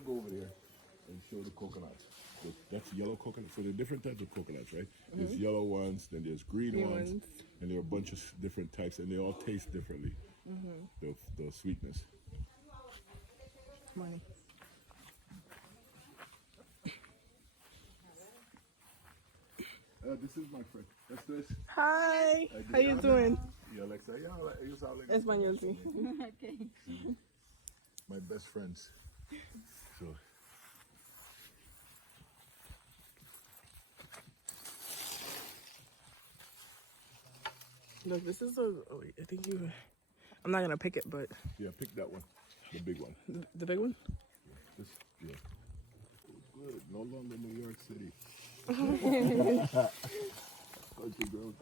gonna go over there and show the coconuts. That's yellow coconut. So there are different types of coconuts, right? There's yellow ones, then there's green ones, and there are a bunch of different types, and they all taste differently. The sweetness. Money. This is my friend. That's this. Hi. How you doing? Yeah, Alexa. Yeah, ellos hablan Español, sí. Okay. my best friends. So. Look, this is a. Oh, wait, I think you. I'm not gonna pick it, but Yeah, pick that one, the big one. the big one. This, yeah. Good. No longer New York City. Country girl.